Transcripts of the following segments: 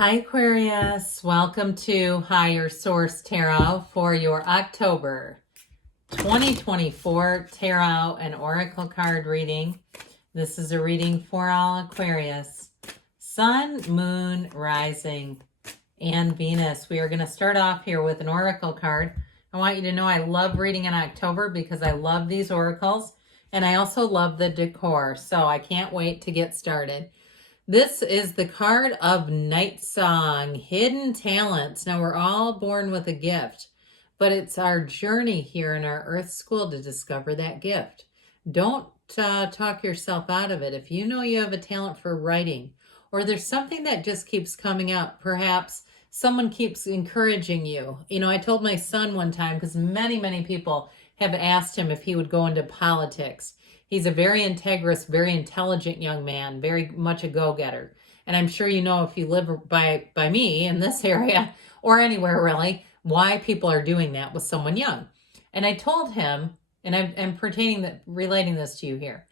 Hi Aquarius, welcome to Higher Source Tarot for your October 2024 Tarot and Oracle card reading. This is a reading for all Aquarius, Sun, Moon, Rising, and Venus. We are going to start off here with an Oracle card. I want you to know I love reading in October because I love these oracles and I also love the decor, so I can't wait to get started. This is the card of Night Song, Hidden Talents. Now, we're all born with a gift, but it's our journey here in our Earth School to discover that gift. Don't talk yourself out of it. If you know you have a talent for writing, or there's something that just keeps coming up, perhaps someone keeps encouraging you. You know, I told my son one time, because many people have asked him if he would go into politics. He's a very integrous, very intelligent young man, very much a go-getter. And I'm sure you know if you live by me in this area or anywhere really, why people are doing that with someone young. And I told him, and I'm relating this to you here.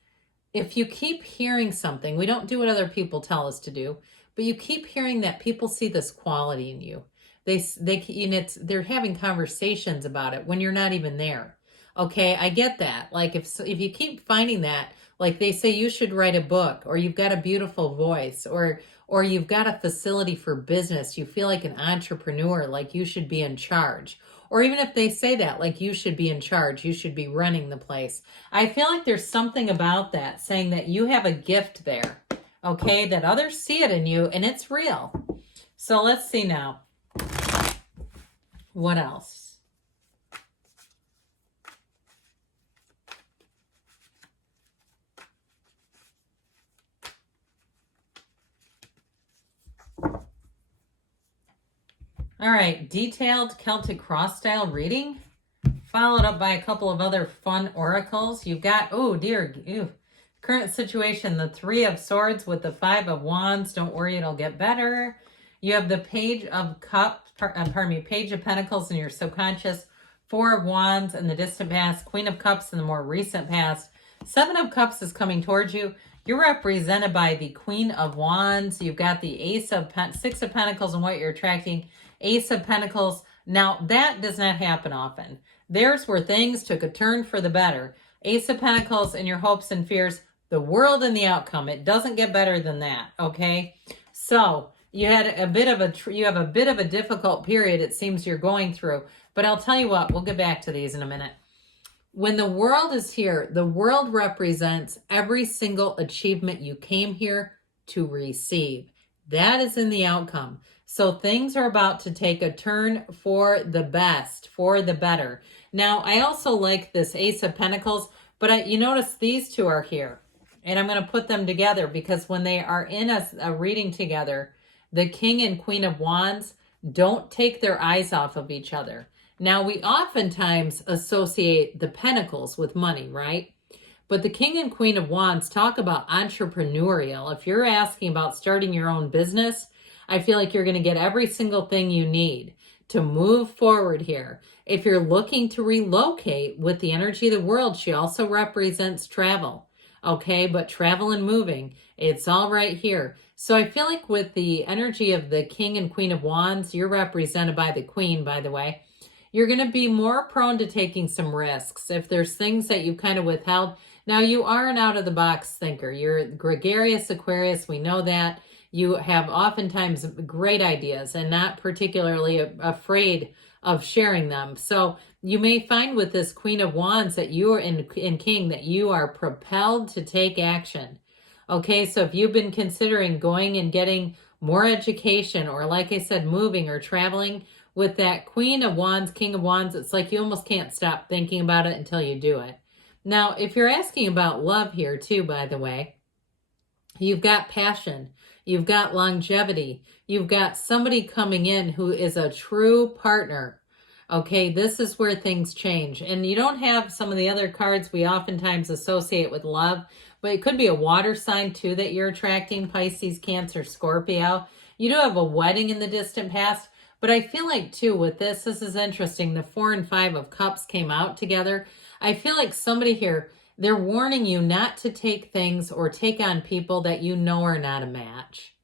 If you keep hearing something, we don't do what other people tell us to do, but you keep hearing that people see this quality in you. They're having conversations about it when you're not even there. Okay, I get that. Like if you keep finding that, like they say you should write a book, or you've got a beautiful voice, or you've got a facility for business, you feel like an entrepreneur, like you should be in charge. Or even if they say that, like you should be in charge, you should be running the place. I feel like there's something about that saying that you have a gift there, okay, that others see it in you and it's real. So let's see now. What else? All right, detailed Celtic cross-style reading, followed up by a couple of other fun oracles. You've got, current situation, the Three of Swords with the Five of Wands. Don't worry, it'll get better. You have the Page of Cups, Page of Pentacles in your subconscious, Four of Wands in the distant past, Queen of Cups in the more recent past. Seven of Cups is coming towards you. You're represented by the Queen of Wands. You've got the Six of Pentacles and what you're attracting. Ace of Pentacles. Now, that does not happen often. There's where things took a turn for the better. Ace of Pentacles and your hopes and fears, the world and the outcome. It doesn't get better than that, okay? So, you have a bit of a difficult period it seems you're going through. But I'll tell you what, we'll get back to these in a minute. When the world is here, the world represents every single achievement you came here to receive. That is in the outcome. So things are about to take a turn for the best, for the better. Now, I also like this Ace of Pentacles, but you notice these two are here. And I'm going to put them together because when they are in a reading together, the King and Queen of Wands don't take their eyes off of each other. Now, we oftentimes associate the Pentacles with money, right? But the King and Queen of Wands talk about entrepreneurial. If you're asking about starting your own business, I feel like you're going to get every single thing you need to move forward here. If you're looking to relocate with the energy of the world, she also represents travel. Okay, but travel and moving, it's all right here. So I feel like with the energy of the King and Queen of Wands, you're represented by the Queen, by the way. You're going to be more prone to taking some risks. If there's things that you kind of withheld. Now, you are an out-of-the-box thinker. You're gregarious Aquarius. We know that. You have oftentimes great ideas and not particularly afraid of sharing them. So you may find with this Queen of Wands that you are in King that you are propelled to take action. Okay, so if you've been considering going and getting more education or, like I said, moving or traveling, with that Queen of Wands, King of Wands, it's like you almost can't stop thinking about it until you do it. Now, if you're asking about love here too, by the way, you've got passion, you've got longevity, you've got somebody coming in who is a true partner. Okay, this is where things change. And you don't have some of the other cards we oftentimes associate with love, but it could be a water sign too that you're attracting, Pisces, Cancer, Scorpio. You do have a wedding in the distant past. But I feel like, too, with this is interesting. The 4 and 5 of Cups came out together. I feel like somebody here, they're warning you not to take things or take on people that you know are not a match.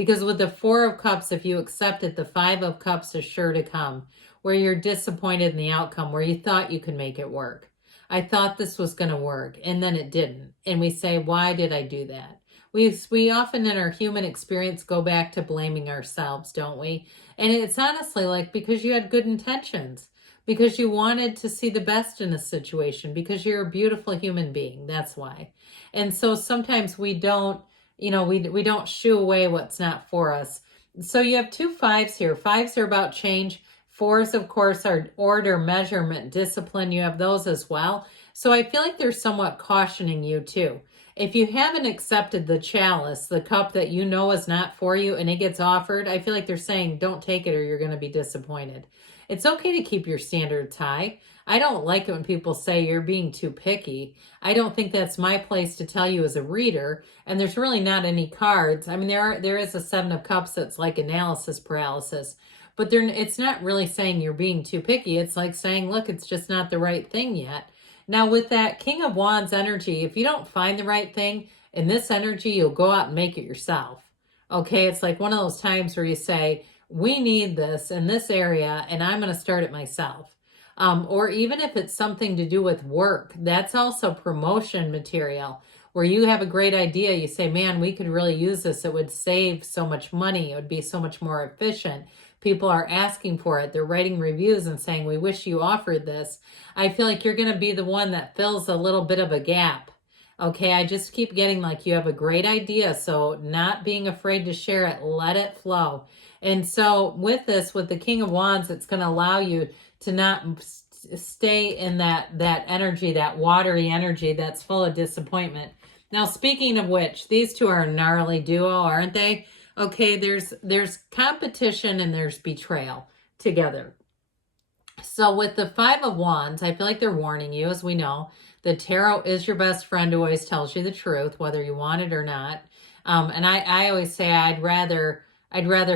Because with the Four of Cups, if you accept it, the Five of Cups is sure to come, where you're disappointed in the outcome, where you thought you could make it work. I thought this was going to work, and then it didn't. And we say, why did I do that? We often in our human experience go back to blaming ourselves, don't we? And it's honestly like because you had good intentions, because you wanted to see the best in a situation, because you're a beautiful human being. That's why. And so sometimes we don't, we don't shoo away what's not for us. So you have two fives here. Fives are about change. Fours, of course, are order, measurement, discipline. You have those as well. So I feel like they're somewhat cautioning you too. If you haven't accepted the chalice, the cup that you know is not for you, and it gets offered, I feel like they're saying, don't take it or you're going to be disappointed. It's okay to keep your standards high. I don't like it when people say you're being too picky. I don't think that's my place to tell you as a reader. And there's really not any cards. I mean, there is a Seven of Cups that's like analysis paralysis. But it's not really saying you're being too picky. It's like saying, look, it's just not the right thing yet. Now, with that King of Wands energy, if you don't find the right thing in this energy, you'll go out and make it yourself. Okay, it's like one of those times where you say, we need this in this area, and I'm going to start it myself. Or even if it's something to do with work, that's also promotion material where you have a great idea. You say, man, we could really use this. It would save so much money. It would be so much more efficient. People are asking for it. They're writing reviews and saying, we wish you offered this. I feel like you're going to be the one that fills a little bit of a gap. Okay, I just keep getting like you have a great idea. So not being afraid to share it, let it flow. And so with this, with the King of Wands, it's going to allow you to not stay in that energy, that watery energy that's full of disappointment. Now, speaking of which, these two are a gnarly duo, aren't they? Okay, there's competition and there's betrayal together. So with the Five of Wands, I feel like they're warning you, as we know. The tarot is your best friend who always tells you the truth, whether you want it or not. And I always say I'd rather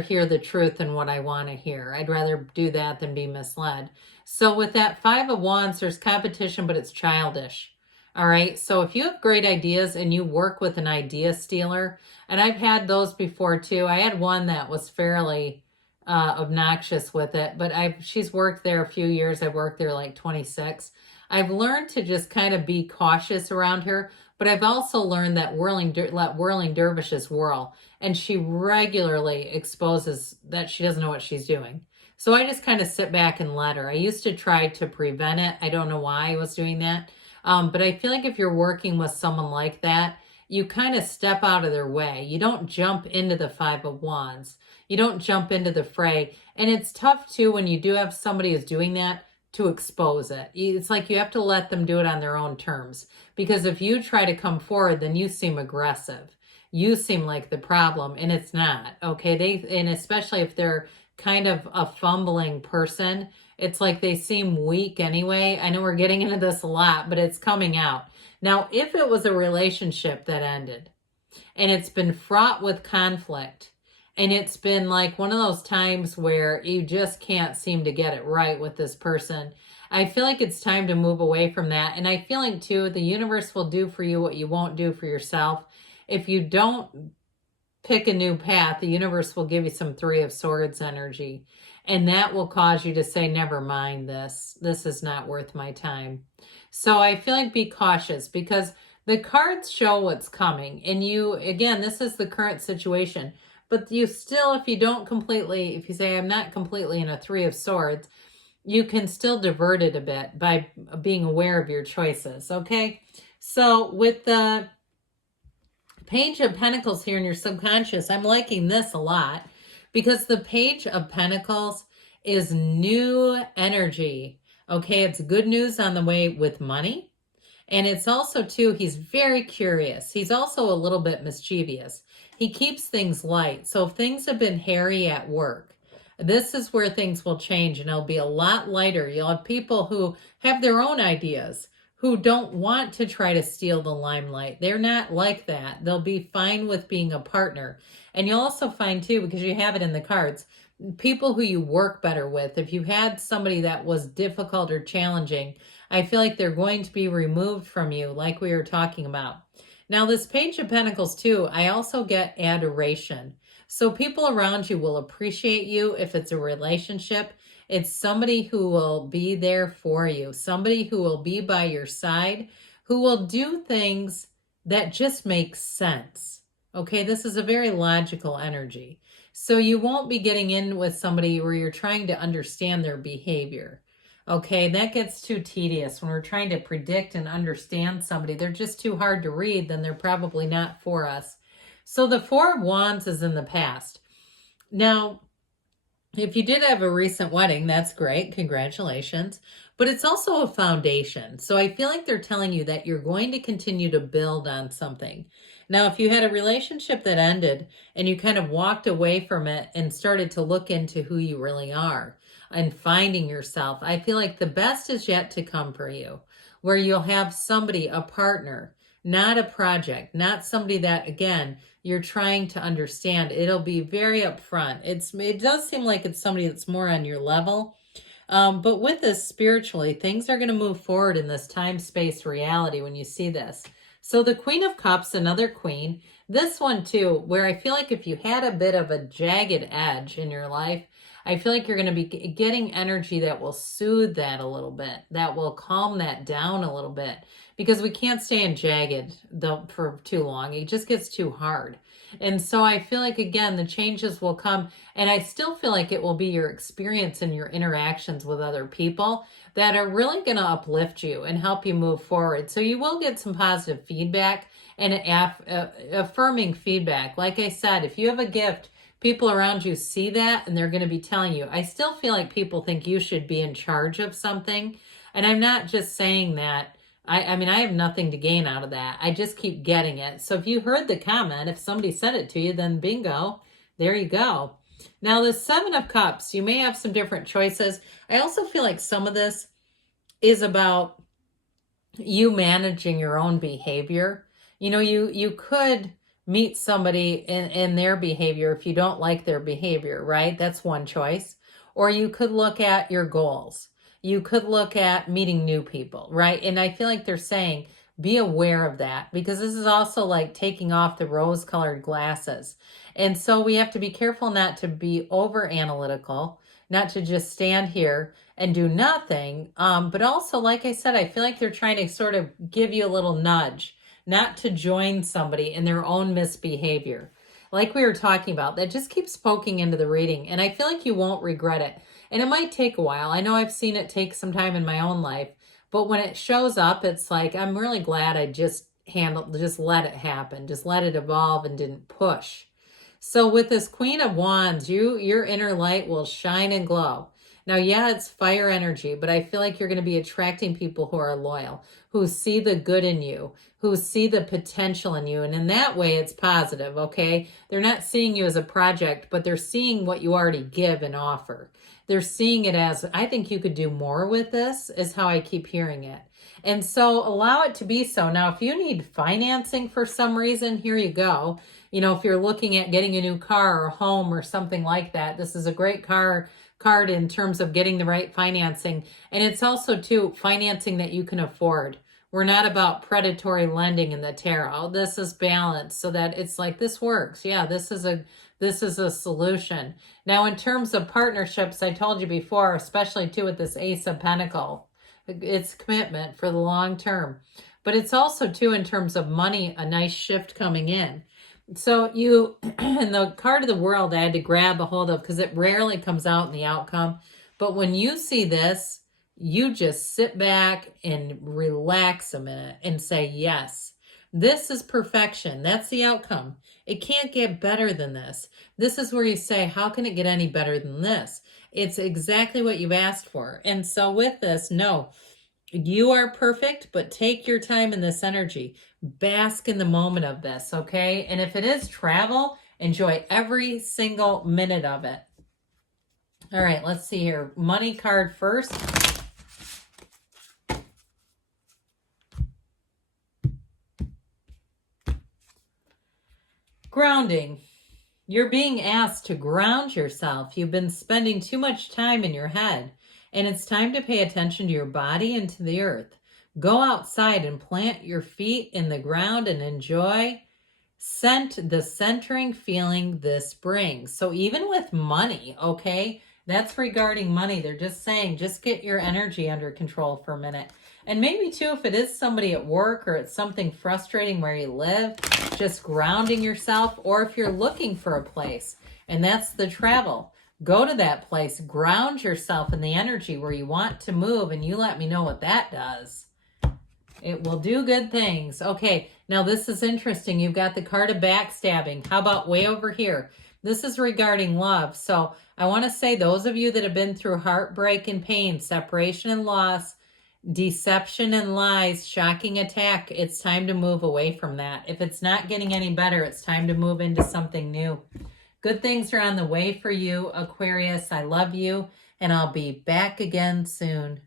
hear the truth than what I want to hear. I'd rather do that than be misled. So with that Five of Wands, there's competition, but it's childish. All right. So if you have great ideas and you work with an idea stealer, and I've had those before too. I had one that was fairly obnoxious with it, but she's worked there a few years. I've worked there like 26. I've learned to just kind of be cautious around her, but I've also learned that let whirling dervishes whirl, and she regularly exposes that she doesn't know what she's doing. So I just kind of sit back and let her. I used to try to prevent it. I don't know why I was doing that. But I feel like if you're working with someone like that, you kind of step out of their way. You don't jump into the Five of Wands. You don't jump into the fray. And it's tough too when you do have somebody who's doing that to expose it. It's like you have to let them do it on their own terms. Because if you try to come forward, then you seem aggressive. You seem like the problem, and it's not. Okay, and especially if they're kind of a fumbling person, it's like they seem weak anyway. I know we're getting into this a lot, but it's coming out. Now, if it was a relationship that ended and it's been fraught with conflict and it's been like one of those times where you just can't seem to get it right with this person, I feel like it's time to move away from that. And I feel like too, the universe will do for you what you won't do for yourself. If you don't pick a new path, the universe will give you some Three of Swords energy. And that will cause you to say, never mind this. This is not worth my time. So I feel like be cautious because the cards show what's coming. And you, again, this is the current situation. But you still, if you say, I'm not completely in a Three of Swords, you can still divert it a bit by being aware of your choices. Okay. So with the Page of Pentacles here in your subconscious, I'm liking this a lot. Because the Page of Pentacles is new energy. Okay, it's good news on the way with money. And it's also, too, he's very curious. He's also a little bit mischievous. He keeps things light. So if things have been hairy at work, this is where things will change and it'll be a lot lighter. You'll have people who have their own ideas, who don't want to try to steal the limelight. They're not like that. They'll be fine with being a partner. And you'll also find too, because you have it in the cards, people who you work better with. If you had somebody that was difficult or challenging, I feel like they're going to be removed from you, like we were talking about. Now, this Page of Pentacles too, I also get adoration. So people around you will appreciate you if it's a relationship. It's somebody who will be there for you, somebody who will be by your side, who will do things that just make sense. Okay, this is a very logical energy. So you won't be getting in with somebody where you're trying to understand their behavior. Okay, that gets too tedious when we're trying to predict and understand somebody. They're just too hard to read, then they're probably not for us. So the Four of Wands is in the past. Now, if you did have a recent wedding, that's great. Congratulations. But it's also a foundation. So I feel like they're telling you that you're going to continue to build on something. Now, if you had a relationship that ended and you kind of walked away from it and started to look into who you really are and finding yourself, I feel like the best is yet to come for you, where you'll have somebody, a partner, not a project, not somebody that, again, you're trying to understand. It'll be very upfront. It does seem like it's somebody that's more on your level. But with this spiritually, things are going to move forward in this time-space reality when you see this. So the Queen of Cups, another queen. This one too, where I feel like if you had a bit of a jagged edge in your life, I feel like you're going to be getting energy that will soothe that a little bit, that will calm that down a little bit, because we can't stay in jagged for too long. It just gets too hard. And so I feel like, again, the changes will come, and I still feel like it will be your experience and your interactions with other people that are really going to uplift you and help you move forward. So you will get some positive feedback and affirming feedback. Like I said, if you have a gift, people around you see that and they're going to be telling you. I still feel like people think you should be in charge of something. And I'm not just saying that. I mean, I have nothing to gain out of that. I just keep getting it. So if you heard the comment, if somebody said it to you, then bingo, there you go. Now, the Seven of Cups, you may have some different choices. I also feel like some of this is about you managing your own behavior. You know, you could meet somebody in their behavior if you don't like their behavior, right? That's one choice. Or you could look at your goals. You could look at meeting new people, right? And I feel like they're saying, be aware of that, because this is also like taking off the rose-colored glasses. And so we have to be careful not to be over analytical, not to just stand here and do nothing. But also, like I said, I feel like they're trying to sort of give you a little nudge, not to join somebody in their own misbehavior. Like we were talking about, that just keeps poking into the reading. And I feel like you won't regret it. And it might take a while. I know I've seen it take some time in my own life. But when it shows up, it's like, I'm really glad I just let it happen. Just let it evolve and didn't push. So with this Queen of Wands, your inner light will shine and glow. Now, yeah, it's fire energy, but I feel like you're going to be attracting people who are loyal, who see the good in you, who see the potential in you. And in that way, it's positive, okay? They're not seeing you as a project, but they're seeing what you already give and offer. They're seeing it as, I think you could do more with this, is how I keep hearing it. And so allow it to be so. Now, if you need financing for some reason, here you go. You know, if you're looking at getting a new car or a home or something like that, this is a great card in terms of getting the right financing. And it's also, too, financing that you can afford. We're not about predatory lending in the tarot. This is balanced so that it's like, this works. Yeah, this is a solution. Now, in terms of partnerships, I told you before, especially too with this Ace of Pentacles, it's commitment for the long term. But it's also too in terms of money, a nice shift coming in. So you, in the card of the World, I had to grab a hold of because it rarely comes out in the outcome. But when you see this, you just sit back and relax a minute and say, yes, this is perfection. That's the outcome. It can't get better than this. This is where you say, how can it get any better than this? It's exactly what you've asked for. And so with this, no, you are perfect, but take your time in this energy. Bask in the moment of this, okay? And if it is travel, enjoy every single minute of it. All right, let's see here. Money card first. Grounding. You're being asked to ground yourself. You've been spending too much time in your head, and it's time to pay attention to your body and to the earth. Go outside and plant your feet in the ground and enjoy the centering feeling this brings. So even with money, okay, that's regarding money. They're just saying, just get your energy under control for a minute. And maybe too, if it is somebody at work or it's something frustrating where you live, just grounding yourself, or if you're looking for a place and that's the travel, go to that place, ground yourself in the energy where you want to move, and you let me know what that does. It will do good things. Okay, now this is interesting. You've got the card of backstabbing. How about way over here? This is regarding love. So I want to say those of you that have been through heartbreak and pain, separation and loss, deception and lies, shocking attack, it's time to move away from that. If it's not getting any better, it's time to move into something new. Good things are on the way for you, Aquarius. I love you, and I'll be back again soon.